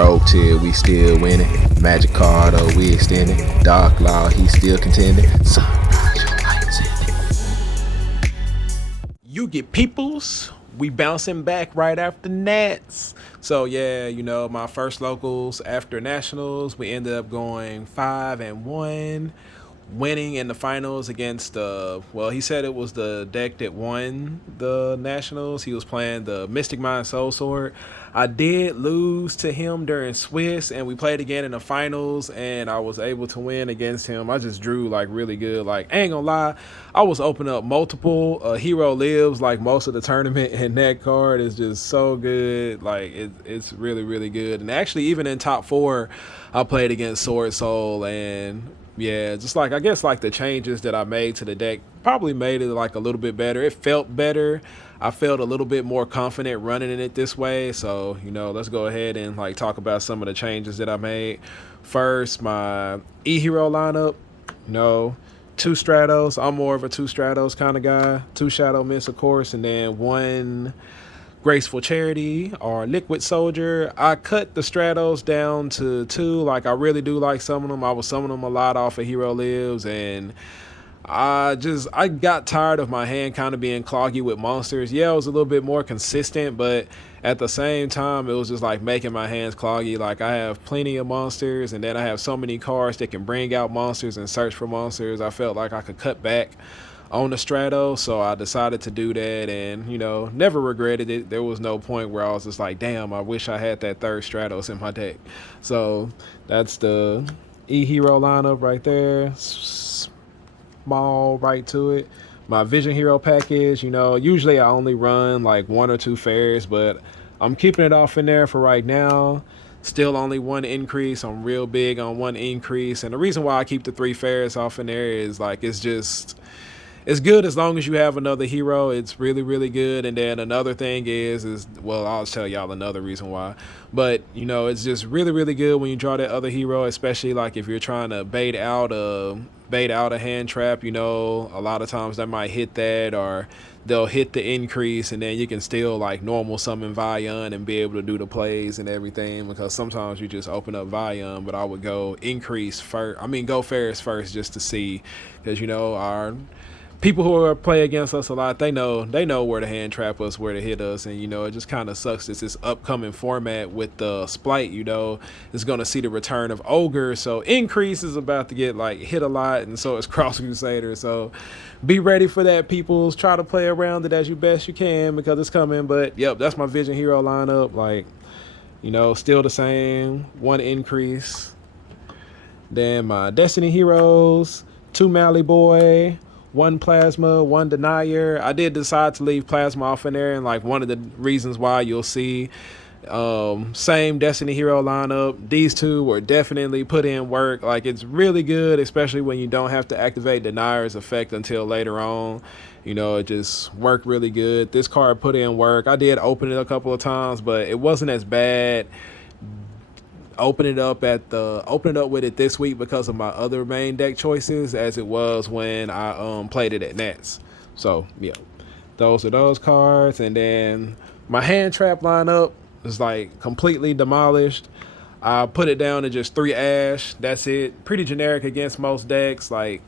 Rogue Tier, we still winning. Magic Cardo, we extending. Dark Law, he still contending. Sunrise, your lights in it. You get peoples. We bouncing back right after Nats. So yeah, you know, my first locals after nationals, we ended up going 5-1, winning in the finals against well, he said it was the deck that won the nationals. He was playing the Mystic Mind Soul Sword. I did lose to him during Swiss, and we played again in the finals, and I was able to win against him. I just drew like really good. Like, I ain't gonna lie, I was opening up multiple hero lives like most of the tournament, and that card is just so good. Like it's really really good. And actually, even in top 4, I played against Sword Soul, and yeah, just like I guess like the changes that I made to the deck probably made it like a little bit better. It felt better. I felt a little bit more confident running in it this way. So, you know, let's go ahead and like talk about some of the changes that I made. First, my E-Hero lineup, you know, 2 Stratos. I'm more of a 2 Stratos kind of guy. 2 Shadow Mist, of course, and then 1 Graceful Charity or Liquid Soldier. I cut the Stratos down to 2. Like, I really do like some of them. I was summon them a lot off of Hero Lives, and I got tired of my hand kind of being cloggy with monsters. Yeah, it was a little bit more consistent, but at the same time, it was just like making my hands cloggy. Like, I have plenty of monsters, and then I have so many cards that can bring out monsters and search for monsters. I felt like I could cut back on the Strato, so I decided to do that, and, you know, never regretted it. There was no point where I was just like, damn, I wish I had that 3rd Stratos in my deck. So that's the E-Hero lineup right there. Small right to it. My Vision Hero package, you know, usually I only run like 1 or 2 fairs, but I'm keeping it off in there for right now. Still only 1 increase. I'm real big on 1 increase, and the reason why I keep the 3 fairs off in there is like it's good as long as you have another hero. It's really, really good. And then another thing is well, I'll tell y'all another reason why. But, you know, it's just really, really good when you draw that other hero, especially like if you're trying to bait out a hand trap. You know, a lot of times they might hit that, or they'll hit the increase, and then you can still like normal summon Vion and be able to do the plays and everything, because sometimes you just open up Vion, but I would go increase first. I mean, go fairs first just to see, because, you know, our people who play against us a lot, they know where to hand trap us, where to hit us, and, you know, it just kind of sucks. It's this upcoming format with the Splight, you know, is going to see the return of Ogre, so increase is about to get like hit a lot, and so is Cross Crusader. So be ready for that, peoples. Try to play around it as you best you can, because it's coming. But yep, that's my Vision Hero lineup. Like, you know, still the same, 1 increase. Then my Destiny Heroes, 2 Mally Boy, 1 Plasma, 1 Denier. I did decide to leave Plasma off in there, and like one of the reasons why you'll see same Destiny Hero lineup. These 2 were definitely put in work. Like, it's really good, especially when you don't have to activate Denier's effect until later on. You know, it just worked really good. This card put in work. I did open it a couple of times, but it wasn't as bad open it up with it this week because of my other main deck choices as it was when I played it at Nats. So yeah, those are those cards. And then my hand trap lineup is like completely demolished. I put it down to just 3 Ash. That's it. Pretty generic against most decks. Like,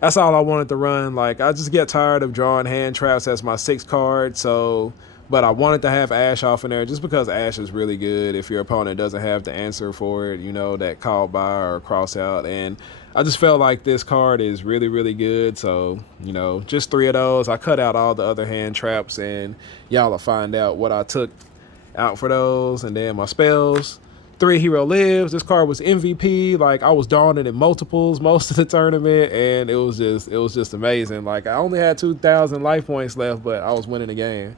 that's all I wanted to run. Like, I just get tired of drawing hand traps as my 6th card. So, but I wanted to have Ash off in there just because Ash is really good if your opponent doesn't have the answer for it, you know, that call by or cross out. And I just felt like this card is really, really good. So, you know, just 3 of those. I cut out all the other hand traps, and y'all will find out what I took out for those. And then my spells, 3 Hero Lives. This card was MVP. Like, I was drawing it in multiples most of the tournament, and it was just amazing. Like, I only had 2,000 life points left, but I was winning the game.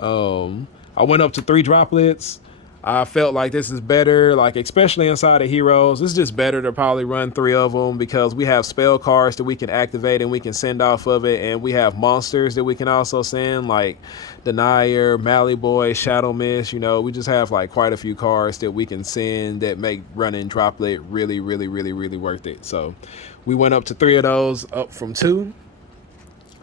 I went up to 3 droplets. I felt like this is better, like especially inside of heroes. It's just better to probably run 3 of them because we have spell cards that we can activate and we can send off of it, and we have monsters that we can also send, like Denier, Mally Boy, Shadow Mist. You know, we just have like quite a few cards that we can send that make running droplet really, really, really, really worth it. So we went up to 3 of those, up from 2.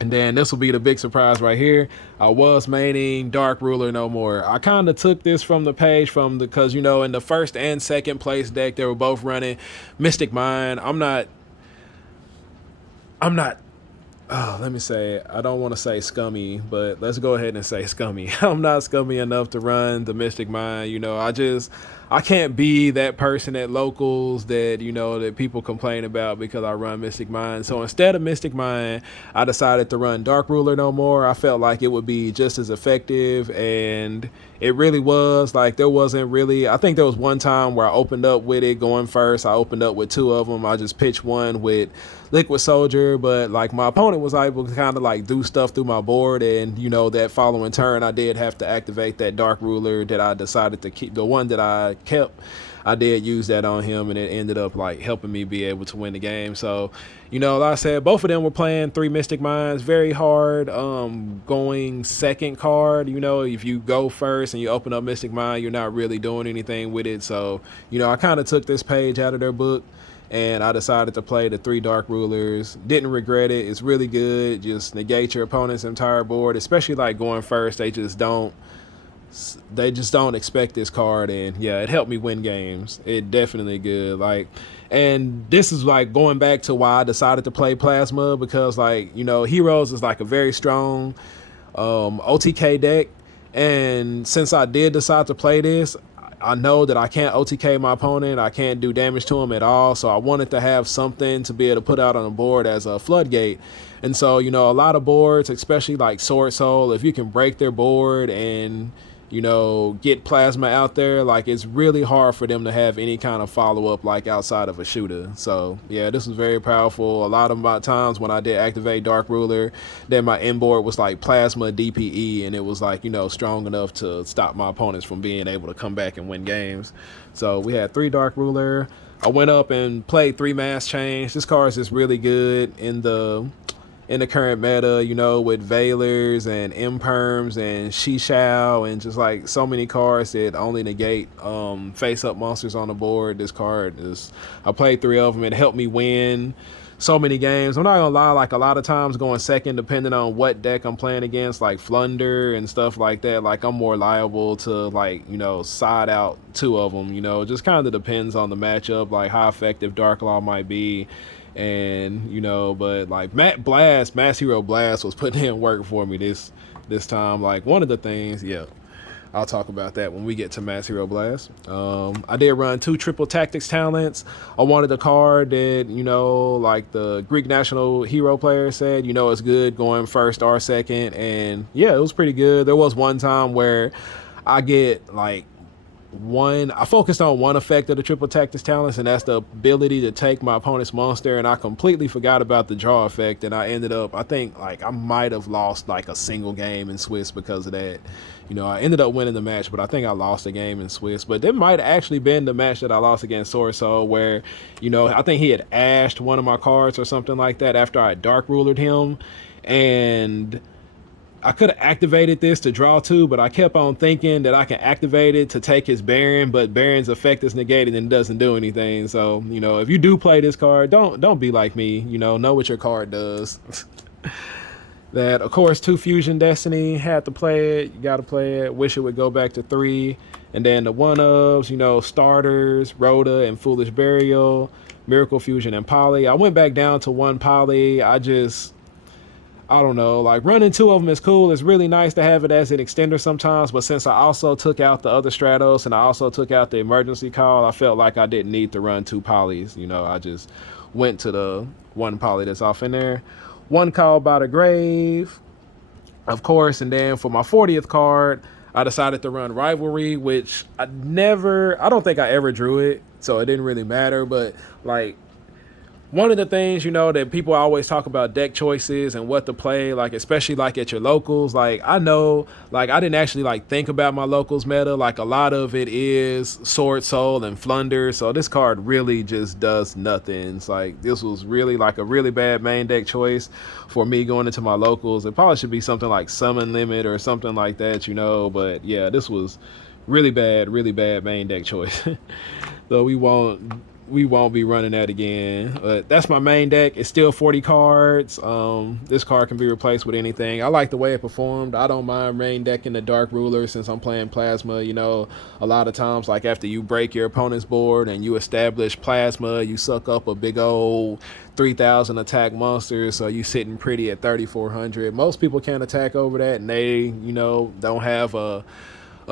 And then this will be the big surprise right here. I was maining Dark Ruler no more. I kind of took this from the page because you know in the first and second place deck they were both running Mystic Mind. I'm not. Let me say, I don't want to say scummy, but let's go ahead and say scummy. I'm not scummy enough to run the Mystic Mind. You know, I can't be that person at locals that, you know, that people complain about because I run Mystic Mind. So instead of Mystic Mind, I decided to run Dark Ruler no more. I felt like it would be just as effective, and it really was. Like, there wasn't really, I think there was one time where I opened up with it going first. I opened up with two of them. I just pitched one with Liquid Soldier, but like my opponent was able to kind of like do stuff through my board, and you know that following turn I did have to activate that Dark Ruler that I decided to keep. The one that I kept, I did use that on him, and it ended up like helping me be able to win the game. So, you know, like I said, both of them were playing 3 Mystic Minds. Very hard going second card. You know, if you go first and you open up Mystic Mind, you're not really doing anything with it. So, you know, I kind of took this page out of their book, and I decided to play the 3 Dark Rulers. Didn't regret it. It's really good. Just negate your opponent's entire board, especially like going first. They just don't expect this card, and yeah, it helped me win games. It definitely good. Like, and this is like going back to why I decided to play Plasma, because like, you know, Heroes is like a very strong OTK deck, and since I did decide to play this, I know that I can't OTK my opponent. I can't do damage to him at all. So I wanted to have something to be able to put out on the board as a floodgate. And so, you know, a lot of boards, especially like Sword Soul, if you can break their board and, you know, get Plasma out there, like it's really hard for them to have any kind of follow-up like outside of a shooter. So yeah, this was very powerful. A lot of my times when I did activate Dark Ruler, then my inboard was like Plasma DPE, and it was like, you know, strong enough to stop my opponents from being able to come back and win games. So we had 3 Dark Ruler. I went up and played 3 Mass Change. This card is just really good in the current meta, you know, with Veilers and Imperms and Shishao and just like so many cards that only negate face-up monsters on the board. This card is, I played 3 of them. It helped me win so many games. I'm not gonna lie, like a lot of times going second, depending on what deck I'm playing against, like Flunder and stuff like that, like I'm more liable to like, you know, side out 2 of them, you know. It just kind of depends on the matchup, like how effective Dark Law might be. And you know, but like Mass Hero Blast was putting in work for me this time. Like one of the things, yeah, I'll talk about that when we get to Mass Hero Blast. I did run 2 Triple Tactics talents. I wanted a card that, you know, like the Greek national hero player said, you know, it's good going first or second, and yeah, it was pretty good. There was one time where I get like I focused on one effect of the Triple Tactics talents, and that's the ability to take my opponent's monster, and I completely forgot about the draw effect, and I ended up, I think like I might have lost like a single game in Swiss because of that. You know, I ended up winning the match, but I think I lost a game in Swiss. But it might have actually been the match that I lost against Sorso, where, you know, I think he had ashed one of my cards or something like that after I Dark Rulered him, and I could have activated this to draw 2, but I kept on thinking that I can activate it to take his Baron, but Baron's effect is negated and doesn't do anything. So, you know, if you do play this card, don't be like me, you know what your card does. That, of course, 2 Fusion Destiny, had to play it, you gotta play it. Wish it would go back to 3. And then the 1-ofs, you know, starters, Rhoda and Foolish Burial, Miracle Fusion and Poly. I went back down to 1 Poly. I don't know, like running 2 of them is cool. It's really nice to have it as an extender sometimes, but since I also took out the other Stratos and I also took out the emergency call, I felt like I didn't need to run 2 polys. You know, I just went to the 1 poly that's off in there. 1 Call by the Grave, of course, and then for my 40th card, I decided to run Rivalry, which I don't think I ever drew it, so it didn't really matter, but like, one of the things, you know, that people always talk about deck choices and what to play, like especially like at your locals, like I know, like I didn't actually like think about my locals meta. Like a lot of it is Sword Soul and Flunder, so this card really just does nothing. It's like this was really like a really bad main deck choice for me going into my locals. It probably should be something like Summon Limit or something like that, you know, but yeah, this was really bad main deck choice. So we won't we won't be running that again. But that's my main deck. It's still 40 cards. This card can be replaced with anything. I like the way it performed. I don't mind main decking the Dark Ruler since I'm playing Plasma. You know, a lot of times, like after you break your opponent's board and you establish Plasma, you suck up a big old 3,000 attack monster, so you sitting pretty at 3,400. Most people can't attack over that, and they, you know, don't have a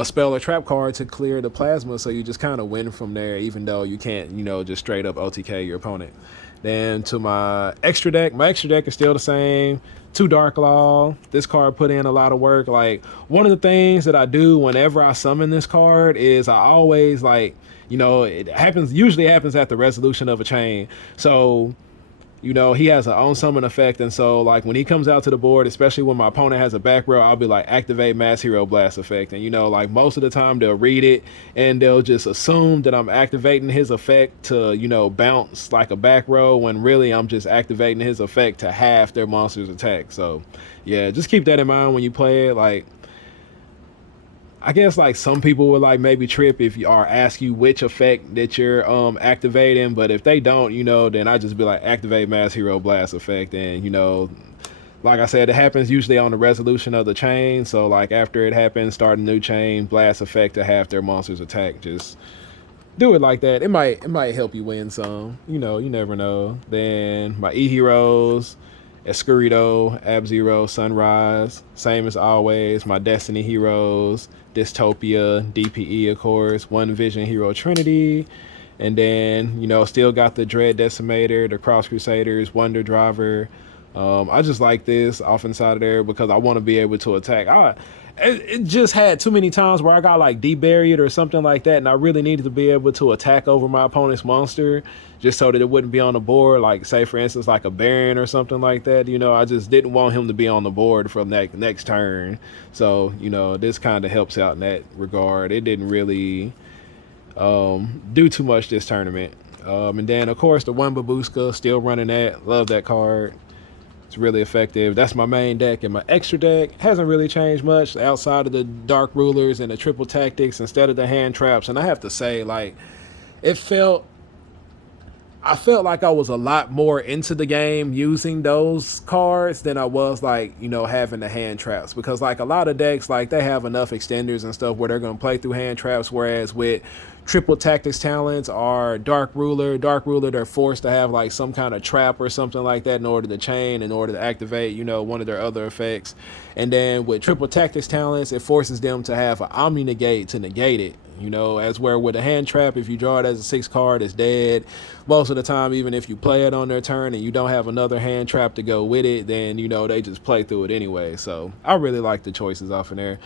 spell or trap card to clear the Plasma, so you just kind of win from there, even though you can't, you know, just straight up OTK your opponent. Then to my extra deck is still the same. 2 Dark Law. This card put in a lot of work. Like, one of the things that I do whenever I summon this card is I always, like, you know, it usually happens at the resolution of a chain. So, you know, he has an own summon effect, and so like when he comes out to the board, especially when my opponent has a back row, I'll be like, activate Mass Hero Blast effect. And you know, like most of the time they'll read it and they'll just assume that I'm activating his effect to, you know, bounce like a back row, when really I'm just activating his effect to half their monster's attack. So yeah, just keep that in mind when you play it. Like, I guess like some people would like maybe trip if you are ask you which effect that you're activating, but if they don't, you know, then I just be like, activate Mass Hero Blast effect. And you know, like I said, it happens usually on the resolution of the chain. So like after it happens, start a new chain, blast effect to half their monster's attack. Just do it like that. It might help you win some. You know, you never know. Then my E-Heroes, Escurido, Ab-Zero, Sunrise, same as always. My Destiny Heroes, Dystopia, DPE, of course, One Vision Hero Trinity, and then, you know, still got the Dread Decimator, the Cross Crusaders, Wonder Driver. I just like this off inside of there because I want to be able to attack. It just had too many times where I got like deburied or something like that, and I really needed to be able to attack over my opponent's monster just so that it wouldn't be on the board. Like, say for instance, like a Baron or something like that. You know, I just didn't want him to be on the board for that next turn. So, you know, this kind of helps out in that regard. It didn't really do too much this tournament. And then of course the One Babushka, still running that. Love that card. It's really effective. That's my main deck, and my extra deck hasn't really changed much outside of the Dark Rulers and the Triple Tactics instead of the hand traps. And I have to say, like, I felt like I was a lot more into the game using those cards than I was, like, you know, having the hand traps, because like a lot of decks, like, they have enough extenders and stuff where they're going to play through hand traps, whereas with Triple Tactics talents or Dark Ruler, they're forced to have like some kind of trap or something like that in order to chain, in order to activate, you know, one of their other effects. And then with Triple Tactics talents, it forces them to have an Omni Negate to negate it. You know, as where with a hand trap, if you draw it as a 6 card, it's dead. Most of the time, even if you play it on their turn and you don't have another hand trap to go with it, then, you know, they just play through it anyway. So I really like the choices off in there.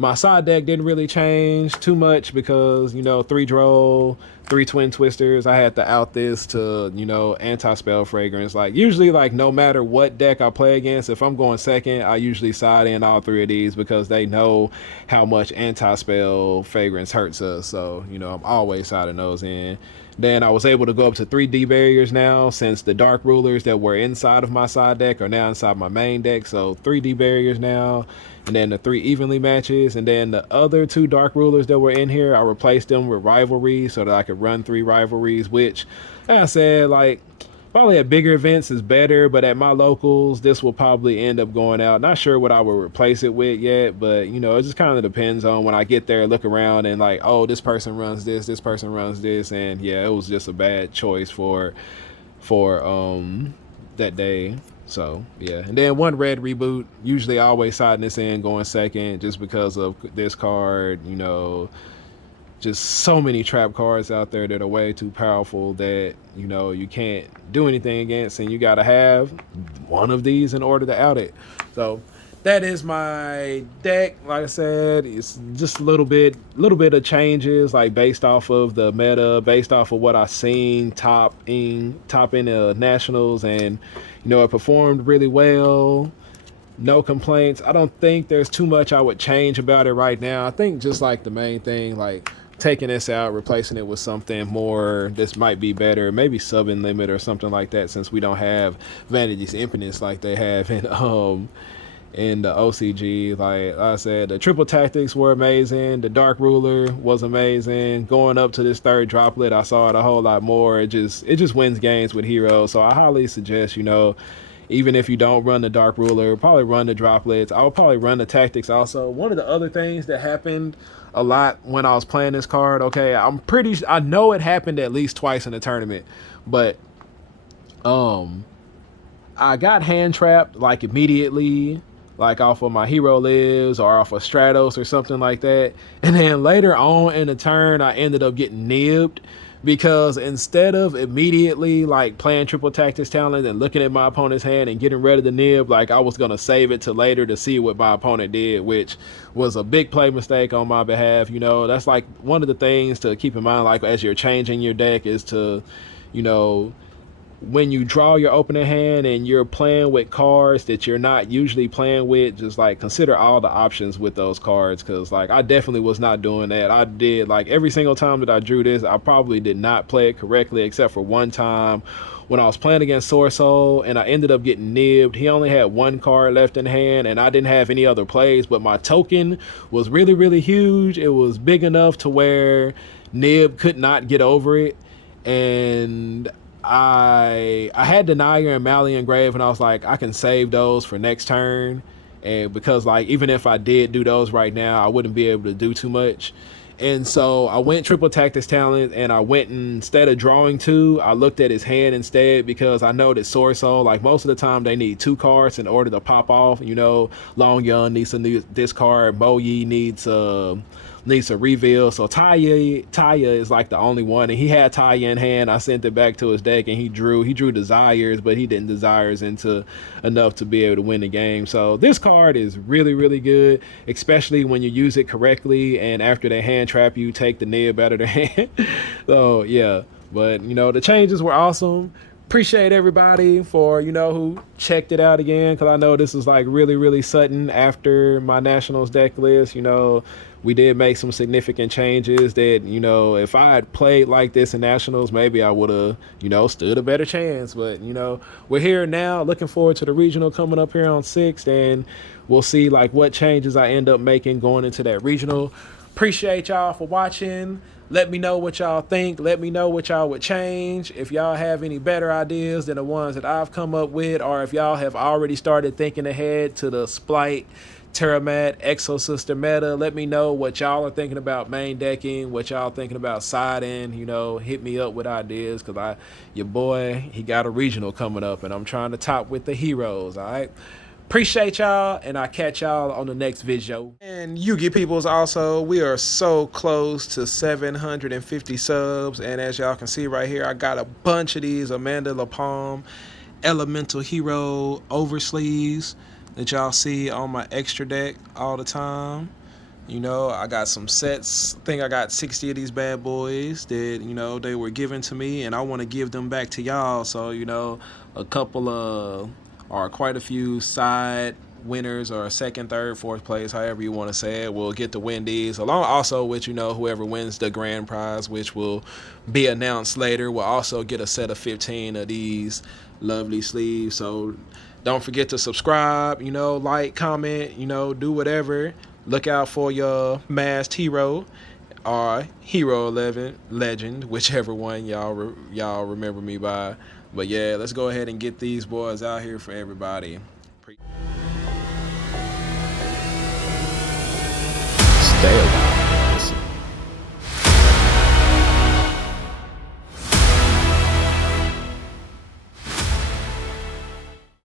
My side deck didn't really change too much because, you know, 3 Droll, 3 Twin Twisters. I had to out this to, you know, Anti-Spell Fragrance. Like, usually, like, no matter what deck I play against, if I'm going second, I usually side in all 3 of these because they know how much Anti-Spell Fragrance hurts us. So, you know, I'm always siding those in. Then I was able to go up to 3 D barriers now, since the Dark Rulers that were inside of my side deck are now inside my main deck. So 3 D barriers now, and then the 3 evenly matches, and then the other 2 Dark Rulers that were in here, I replaced them with rivalries so that I could run 3 rivalries, which, like I said, like, probably at bigger events is better, but at my locals, this will probably end up going out. Not sure what I will replace it with yet, but, you know, it just kind of depends on when I get there, look around, and like, oh, this person runs this person runs this, and yeah, it was just a bad choice for that day. So yeah, and then 1 red reboot. Usually always siding this in, going second, just because of this card. You know, just so many trap cards out there that are way too powerful that, you know, you can't do anything against, and you got to have one of these in order to out it. So that is my deck. Like I said, it's just a little bit of changes, like based off of the meta, based off of what I seen top in the nationals, and, you know, it performed really well. No complaints. I don't think there's too much I would change about it right now. I think just like the main thing, like taking this out, replacing it with something more, this might be better, maybe Sub-In Limit or something like that, since we don't have Vanity's Impotence like they have in the OCG. Like I said, the triple tactics were amazing. The dark ruler was amazing. Going up to this third droplet, I saw it a whole lot more. It just wins games with heroes. So I highly suggest, even if you don't run the dark ruler, probably run the droplets. I would probably run the tactics also. One of the other things that happened a lot when I was playing this card, okay, I know it happened at least twice in the tournament, but I got hand trapped like immediately, like off of my hero lives or off of Stratos or something like that. And then later on in the turn, I ended up getting nibbed because instead of immediately like playing triple tactics talent and looking at my opponent's hand and getting rid of the nib, like I was gonna save it to later to see what my opponent did, which was a big play mistake on my behalf. That's like one of the things to keep in mind, like as you're changing your deck, is to, you know, when you draw your opening hand and you're playing with cards that you're not usually playing with, just like consider all the options with those cards. Because like I definitely was not doing that. I did, like, every single time that I drew this, I probably did not play it correctly, except for one time when I was playing against Sword Soul and I ended up getting nibbed. He only had one card left in hand and I didn't have any other plays, but my token was really, really huge. It was big enough to where nib could not get over it. And I had Denier and Malian Grave, and I was like, I can save those for next turn. And because like even if I did do those right now, I wouldn't be able to do too much. And so I went triple tactics talent, and I went, instead of drawing two, I looked at his hand instead, because I know that Sword Soul, like most of the time, they need two cards in order to pop off. Long Young needs to discard, Bo Yi needs a reveal. So Taya is like the only one, and he had Taya in hand. I sent it back to his deck, and he drew Desires, but he didn't Desires into enough to be able to win the game. So this card is really, really good, especially when you use it correctly, and after they hand trap you, take the nib out of their hand. So yeah, but the changes were awesome. Appreciate everybody for who checked it out again, because I know this is like really, really sudden after my nationals deck list. We did make some significant changes that if I had played like this in nationals, maybe I would have stood a better chance. But we're here now, looking forward to the regional coming up here on 6th, and we'll see like what changes I end up making going into that regional. Appreciate y'all for watching. Let me know what y'all think. Let me know what y'all would change. If y'all have any better ideas than the ones that I've come up with, or if y'all have already started thinking ahead to the Splight, Terramat, Exosister meta, let me know what y'all are thinking about main decking, what y'all thinking about siding. Hit me up with ideas, because your boy, he got a regional coming up, and I'm trying to top with the heroes, all right? Appreciate y'all, and I'll catch y'all on the next video. And Yugi peoples, also, we are so close to 750 subs, and as y'all can see right here, I got a bunch of these Amanda LaPalm Elemental Hero oversleeves that y'all see on my extra deck all the time. I got some sets. I think I got 60 of these bad boys that, they were given to me, and I want to give them back to y'all. So, a couple of, or quite a few side winners, or second, third, fourth place, however you want to say it, will get to win these, along also with whoever wins the grand prize, which will be announced later, will also get a set of 15 of these lovely sleeves. So don't forget to subscribe, like, comment, do whatever. Look out for your masked hero or Hero 11 Legend, whichever one y'all remember me by. But yeah, let's go ahead and get these boys out here for everybody.